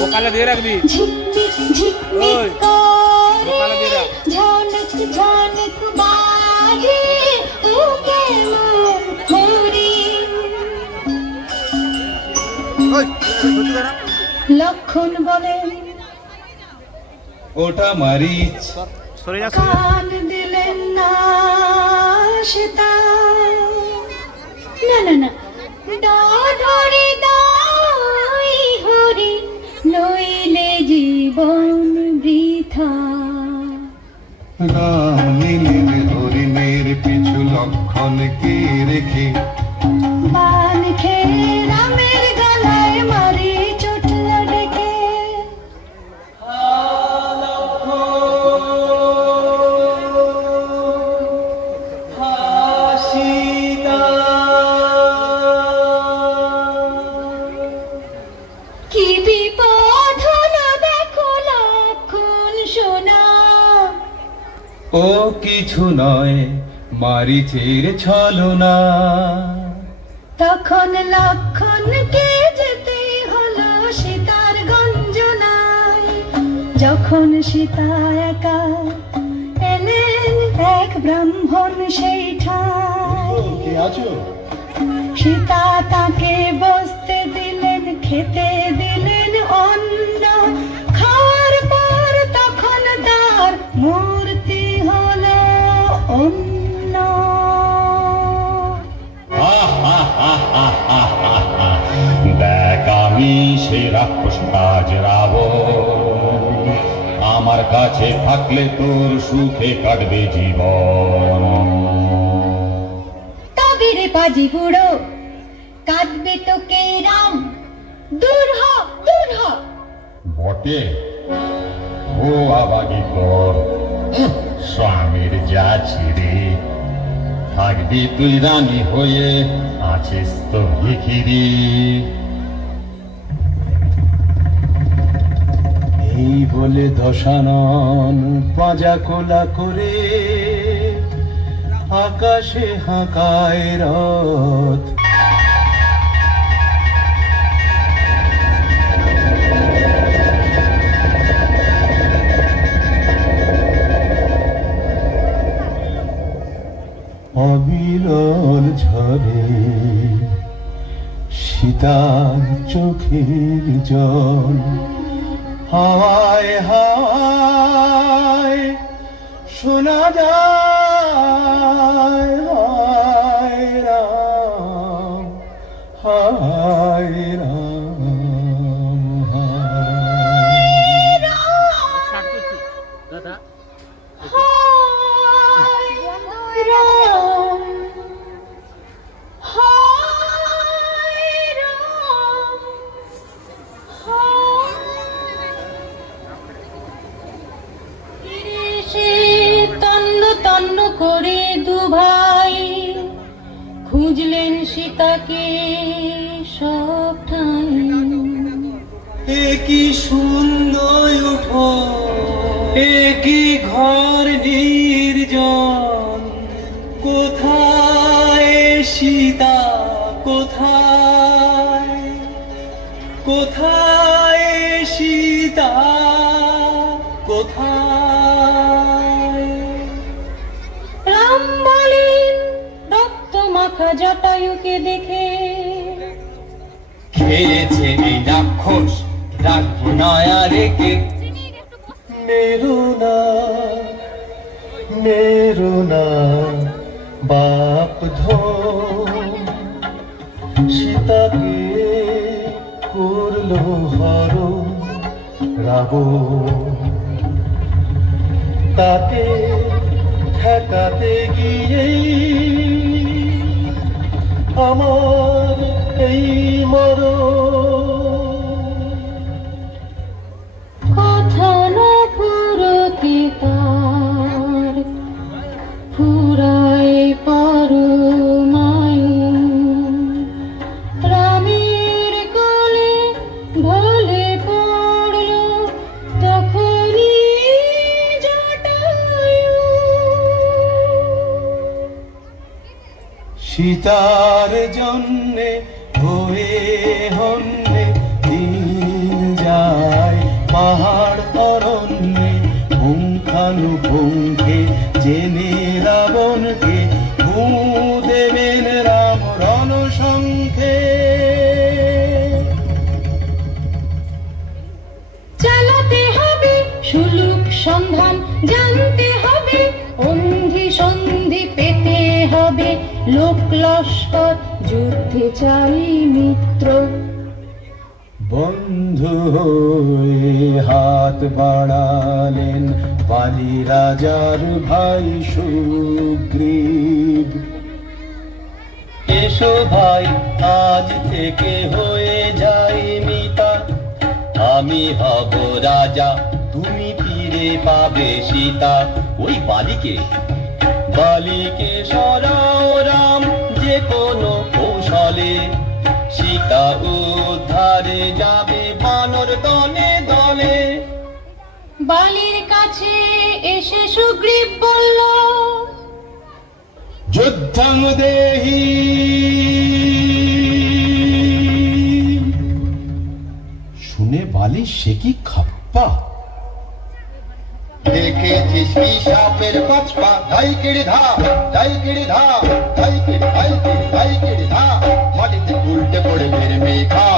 ওকালে দিয়ে রাখবি ঝিকমিক ঝিকমিক করে ঝনক ঝনক বাজে ও কেমন হরি লক্ষণ বলে ওটা মারিচ কান দিলেন না সেটা না না না ধরে দাই হরি নইলে জীবন বৃথা রাম নিলেন হরিণের পিছু লক্ষণ কে রেখে বান খেয়ে রামের গলায় মারি চটল ডেকে কি বিপদ হলো দেখো লক্ষণ সোনা ও কিছু নয় মারিচের ছলনা তখন লক্ষণকে যেতে হলো সীতার গঞ্জনায় যখন সীতা একা এলেন এক ব্রাহ্মণ সেই ঠায় সীতা তাকে বসতে দিলেন খেতে দিলেন অন্ন খাওয়ার পর তখন তার মূর্তি হলো অন্য দেখ আমি সেই রাক্ষস রাজ রাবণ আমার কাছে থাকলে তোর সুখে কাটবে জীবন তবে রে পাজি বুড়ো কাঁদবে তোকে রাম দূর হ দূর হ বটে ও আবাগি কর স্বামীর যা ছিড়ে থাকবি তুই রানী হয়ে আছিস তো ভিখিরি এই বলে দশানন পাঁজা কোলা করে আকাশে হাঁকায় রথ অবিরল ঝরে সীতার চোখের জল হাওয়ায় হাওয়ায় শোনা যায় হায় রাম হায় রাম হায় দাদা রাম হায় রাম সে তন্ন তন্ন করে দু ভাই খুঁজলেন সীতাকে সব ঠাই এ কি সুন্দর উঠো এ কি ঘর নির্জন কোথায় সীতা কোথায় কোথায় সীতা কোথায় রাম বলেন রক্ত মাখা জটায়ুকে দেখে খেয়েছে এই রাক্ষস রাখবো নয়া রেখে মেরো না বাপ ধো সীতাকে করলো হর রাবণ তাকে ঠেকাতে গিয়ে আমার এই কথা না ফুরতে তার ফুরায় পরমায়ু রামের কোলে ঢলে পড়ল তখনই জটায়ু সীতার জন্যে হয়ে হন্যে দিন যায় লোক লস্কর যুদ্ধে চাই মিত্র। বন্ধু হয়ে হাত বাড়ালেন বালি রাজার ভাই সুগ্রীব। এসো ভাই আজ থেকে হয়ে যাই মিতা, আমি হব রাজা তুমি ফিরে পাবে সীতা। ওই বালিকে সরাও রাম যে কোনো কৌশলে, সীতা উদ্ধারে যাবে বানর দলে দলে। বালির কাছে এসে সুগ্রীব বলল, যুদ্ধং দেহি। শুনে বালি সে কি খাপ্পা। দেখেছিস কি সাপের পাঁচপা, ধাই কেড়ে ধা ধাই কেড়ে ধা ধাই কেড়ে ধাই কেড়ে ধাই কেড়ে ধা, মাটিতে উল্টে পড়ে মেরে মেঘা।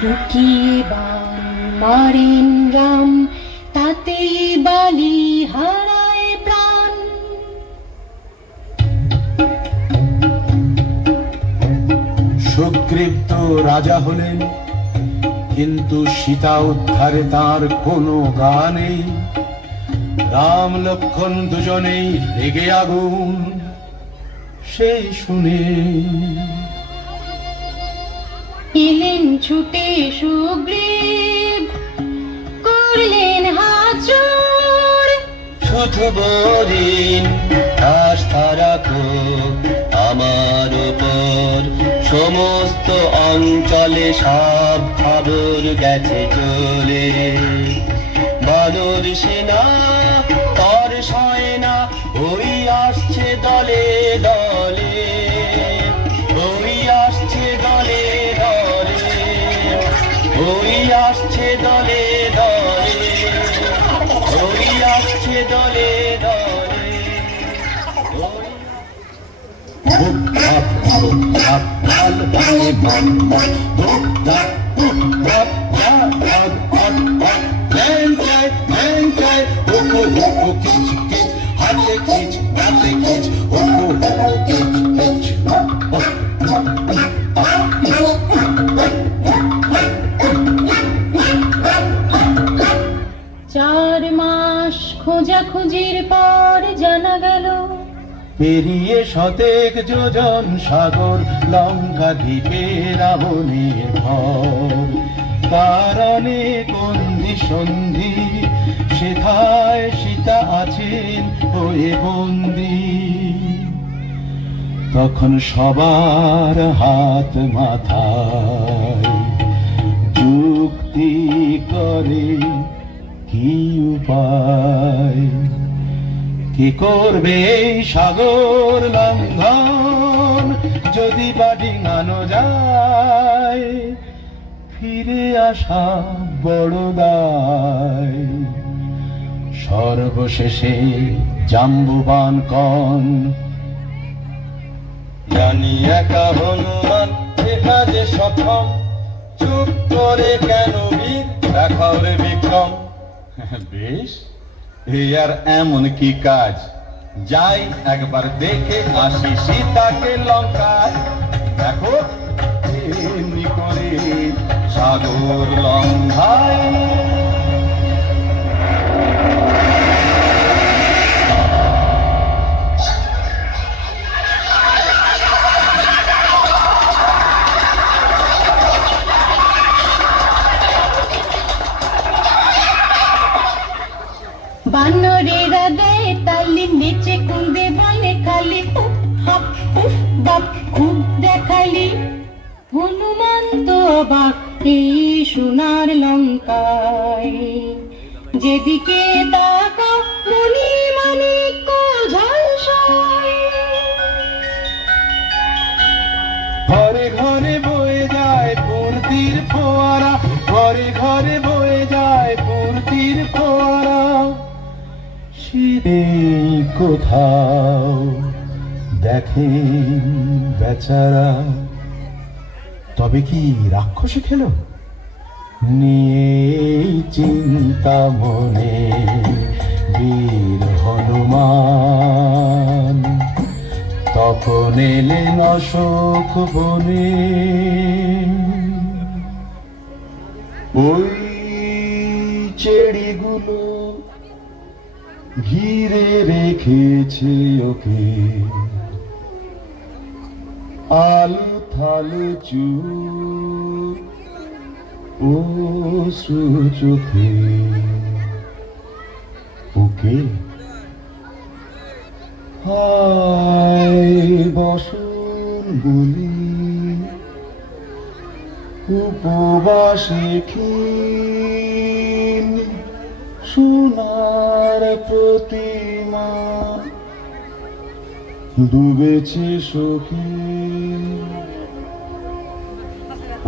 লুকিয়ে বান মারেন রাম, তাতেই বালি হারায় প্রাণ। সুগ্রীব তো রাজা হলেন, কিন্তু সীতা উদ্ধারে তার কোনো গা নেই। রাম লক্ষ্মণ দুজনেই রেগে আগুন, সেই শুনে এলেন ছুটে সুগ্রীব, করলেন হাত জোড়। শুধু বরিন আস্থা রাখো আমার উপর, সমস্ত অঞ্চলে সব খবর গেছে চলে। বানর সেনা তর সয় না, ওই আসছে দলে দলে, ওই আসছে দলে দলে, ওই আসছে দলে দলে, ওই আসছে দলে দলে। চার মাস খোঁজাখুঁজির পর জানা গেল, পেরিয়ে শতেক যোজন সাগর লঙ্কা দ্বীপে রাবণের ঘর। কারণে বন্দি সন্ধি, সেথায় সীতা আছেন হয়ে বন্দি। তখন সবার হাত মাথায়, যুক্তি করে কি উপায়, কি করবে এই সাগর লঙ্ঘন, যদি বা ডিঙানো যায় ফিরে আসা বড় দায়। সর্বশেষে জাম্বুবান কন, জানি একা হনুমান কাজে সক্ষম, চুপ করে কেন বীর দেখাও রে বিক্রম। বেশ, এই আর এমন কি কাজ, যাই একবার দেখে আসি সীতাকে লঙ্কায়। দেখো এমনি করে সাগর লঙ্ঘায়। বানরেরা দেয় তালি, নেচে কুঁদে বলে খালি উফ হাপ উফ বাপ খুব দেখালি। হনুমান তো অবাক এই সোনার লঙ্কায়, যেদিকে তাকাও মণি মাণিক্য ঝলসায়। ঘরে ঘরে বয়ে যায় পূর্তির ফোয়ারা, ঘরে ঘরে বয়ে যায় পূর্তির ফোয়ারা। সেই কোথাও দেখেন বেচারা, তবে কি রাক্ষসে খেল? নিয়ে চিন্তা মনে বীর হনুমান তখন এলেন অশোক বনে। ওই চেড়িগুলো ঘিরে রেখেছে ওকে, আলু থালু চুপ অশ্রু চোখে। ওকে হায় বসন বলি উপবাসে ক্ষীণ সোনার প্রতিমা ডুবেছে সখী।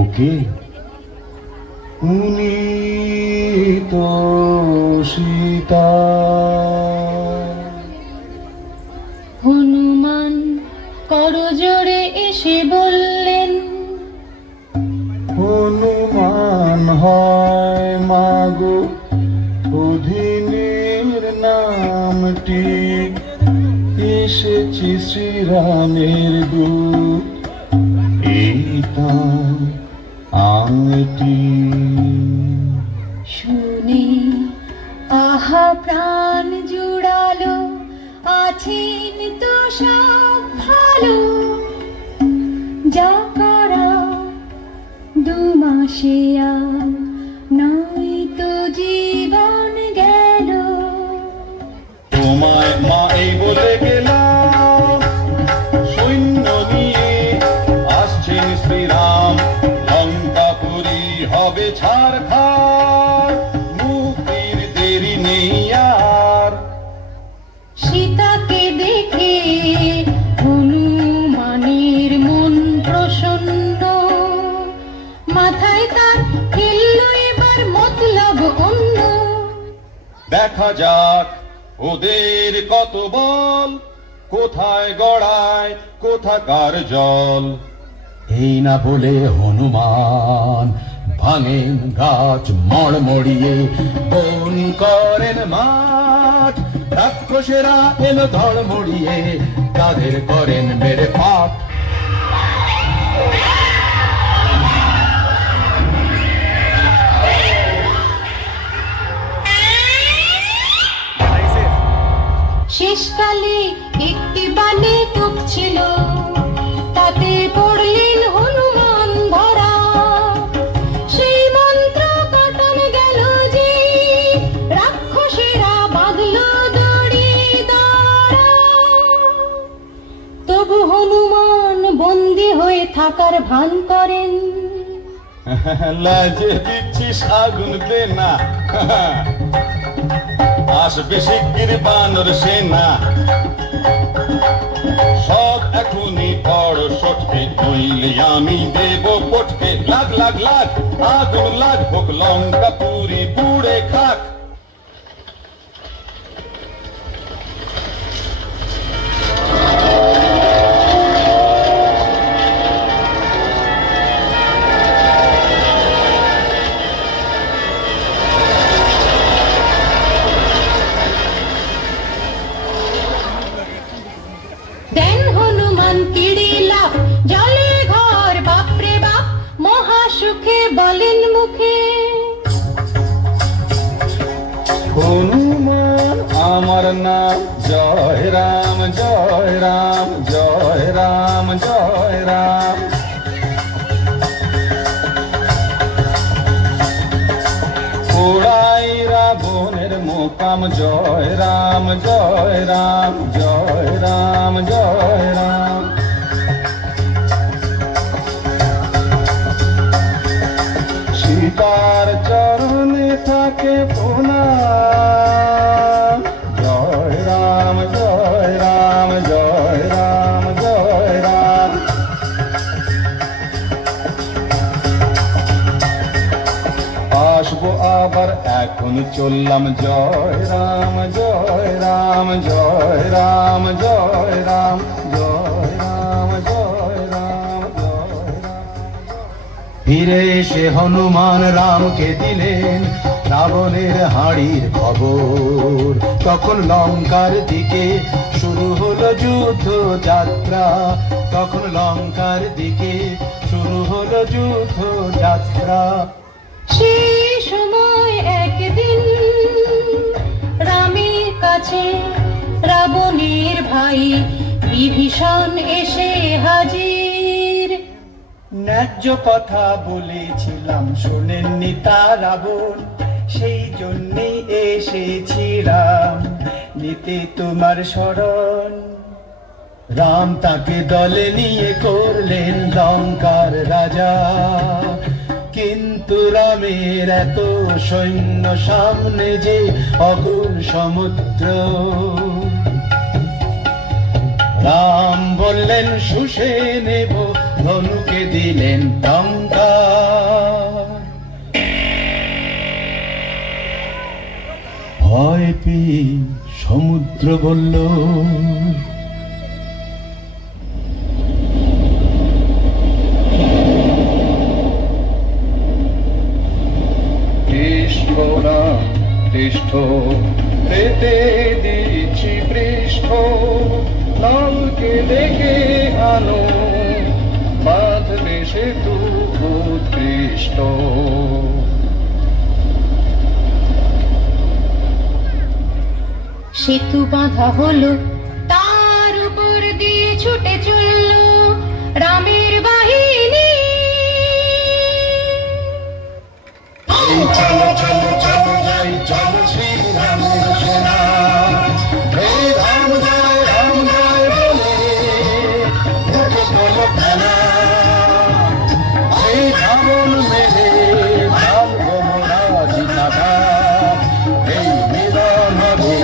ওকে উনি তো সীতা। হনুমান করজোড়ে এসে বললেন, হনুমান হয় মাগো অধীনের নামটি, এসেছি শ্রীরামের দূত এই তার আংটি। শুনে আহা প্রাণ জুড়ালো, আছেন তো সব ভালো, যা করা 2 মাসে আর নয় তো জীবন গেল। তোমায় মা এই বলে গেলাম, সৈন্য নিয়ে আসছেন শ্রীরাম, লঙ্কাপুরী হবে ছারখার, মুক্তির দেরি নেই আর। সীতাকে দেখে হনুমানের মন প্রসন্ন, মাথায় তার খেললো এবার মতলব অন্য। দেখা যাক ওদের কত বল, কোথায় গড়ায় কোথাকার জল। এই না বলে হনুমান ভাঙেন গাছ মড়মড়িয়ে, বন করেন মাঠ, রাক্ষসেরা এলো ধড়মড়িয়ে, তাদের করেন মেরে পাঠ। শেষকালে একটি বানে টুকছিল, তাতে পড়লেন হনুমান ধরা। সেই মন্ত্র কাটন গেল যে, রাক্ষসেরা বাঁধলো দড়ি দড়া। তবু হনুমান বন্দী হয়ে থাকার ভান করেন। লাজে দিচ্ছিস আগুন দে না, আসবে শিগগির বানর সেনা। সব এখনই পড় সটকে, নইলে আমি দেব পটকে। লাগ লাগ লাগ আগুন লাগ, হোক লঙ্কা পুরি পুড়ে খাক। দেন হনুমান কিড়িলা জলে ঘর, বাপরে বাপ মহা সুখে বলেন মুখে। হনুমান আমার নাম, জয় রাম জয় রাম জয় রাম জয় রাম। ওড়াই রাবণের মোকাম, জয় রাম জয় রাম জয় রাম জয় রাম। সীতার চরণে থাকে প্রণাম, জয় রাম জয় রাম জয় রাম জয় রাম। আসবো আবার এখন চললাম, জয় রাম জয় রাম জয় রাম জয় রাম জয় রাম জয় রাম জয় রাম। ফিরে এসে হনুমান রামকে দিলেন রাবণের হাড়ির খবর। তখন লঙ্কার দিকে শুরু হলো যুদ্ধ যাত্রা, তখন লঙ্কার দিকে শুরু হলো যুদ্ধ যাত্রা। সেই সময় একদিন রামের কাছে রাবণের ভাই বিভীষণ এসে হাজির। ন্যায্য কথা বলেছিলাম শোনেননি তা রাবণ, সেই জন্যই এসেছি রাম নিতে তোমার শরণ। রাম তাকে দলে নিয়ে করলেন লঙ্কার রাজা, কিন্তু রামের এত সৈন্য সামনে যে অগুণ সমুদ্র। রাম বললেন শুষে নেব, ধনুকে দিলেন টঙ্কার। ভয় পেয়ে সমুদ্র বলল, পৃষ্ঠ পেতে দিচ্ছি পৃষ্ঠ, নলকে ডেকে আনো বাঁধবে সেতু উৎকৃষ্ট। সেতু বাঁধা হলো, তার উপর দিয়ে ছুটে চলল রামের বাহিনী। চলো চলো চলো যাই, চলো শ্রী রামের সেনা। হে রাম জয় বলে বুকে তোলো ফেনা। সেই রাবণ মেরে ঢালবো মোরা সীতাটা, এই মিলন হবে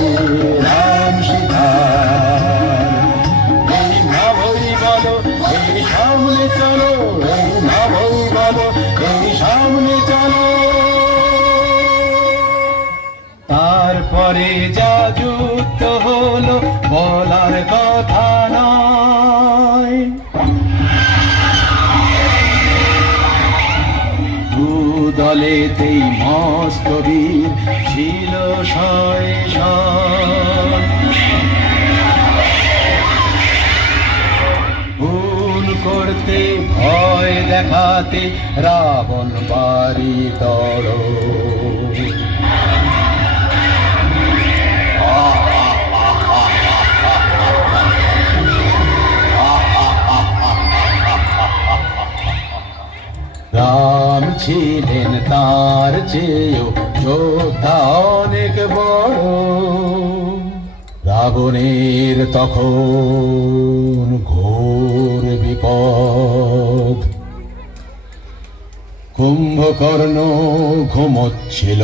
রাম সীতা। এই না ভই বলো, এই সামনে চলো, এই না ভই বলো, এই সামনে চলো। তারপরে যা যুদ্ধ হলো বলার কথা নয়। দু দলেতেই মস্ত বীর ছিল শয়ে শয়। ভুল করতে ভয় দেখাতে রাবণ বাড়ি দড়। রাম ছিলেন তার চেয়েও যোদ্ধা অনেক বড়। রাবণের তখন ঘোর বিপদ, কুম্ভকর্ণ ঘুমোচ্ছিল।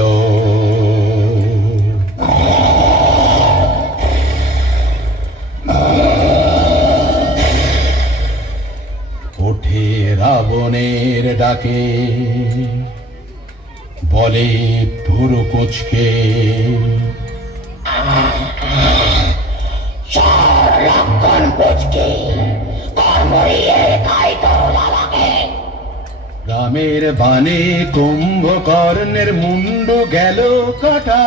ওঠে রাবণের ডাকে, বলে ভুরু কুঁচকে, রামের বাণে কুম্ভকর্ণের মুন্ড গেল কাটা।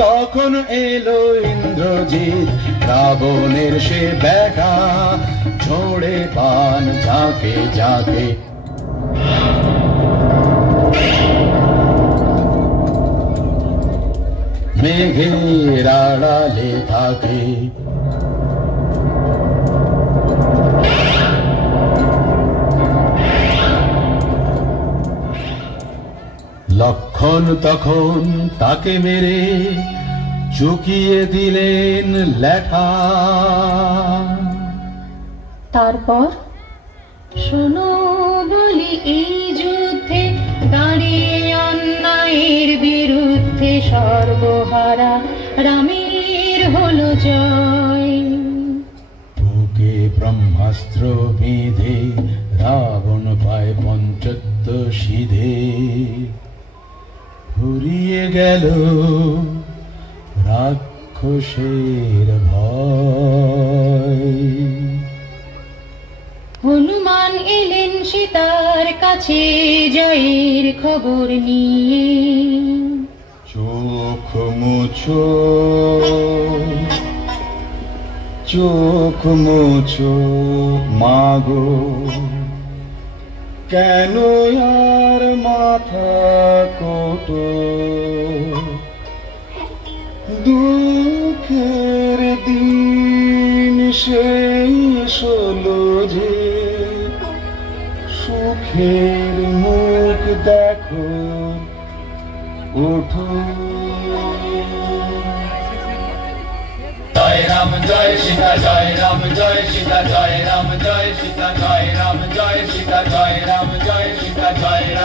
তখন এলো ইন্দ্রজিৎ রাবণের সে বেটা, ছোড়ে পান ঝাঁকে ঝাঁকে। মেঘের আড়ালে থাকে, লক্ষণ তখন তাকে মেরে চুকিয়ে দিলেন লেখা। তারপর শোনো বলি, এই যুদ্ধে দাঁড়িয়ে অন্যায়ের বিরুদ্ধে সর্বহারা রামের হলো জয়। বুকে ব্রহ্মাস্ত্র বিঁধে রাবণ পায় পঞ্চত্ব সিধে। ফুরিয়ে গেল রাক্ষস রাক্ষসের ভয়। হনুমান এলেন সীতার কাছে জয়ের খবর নিয়ে। চোখ মুছো, চোখ মুছো মাগো, কেন আর মাথা কোটো, দুঃখের দিন শেষ হলো যে, সুখের মুখ দেখো ওঠো। জয় রাম জয় সীতা, জয় রাম জয় সীতা, জয় রাম জয় সীতা, জয় রাম জয় সীতা, জয় রাম জয় সীতা, জয় রাম।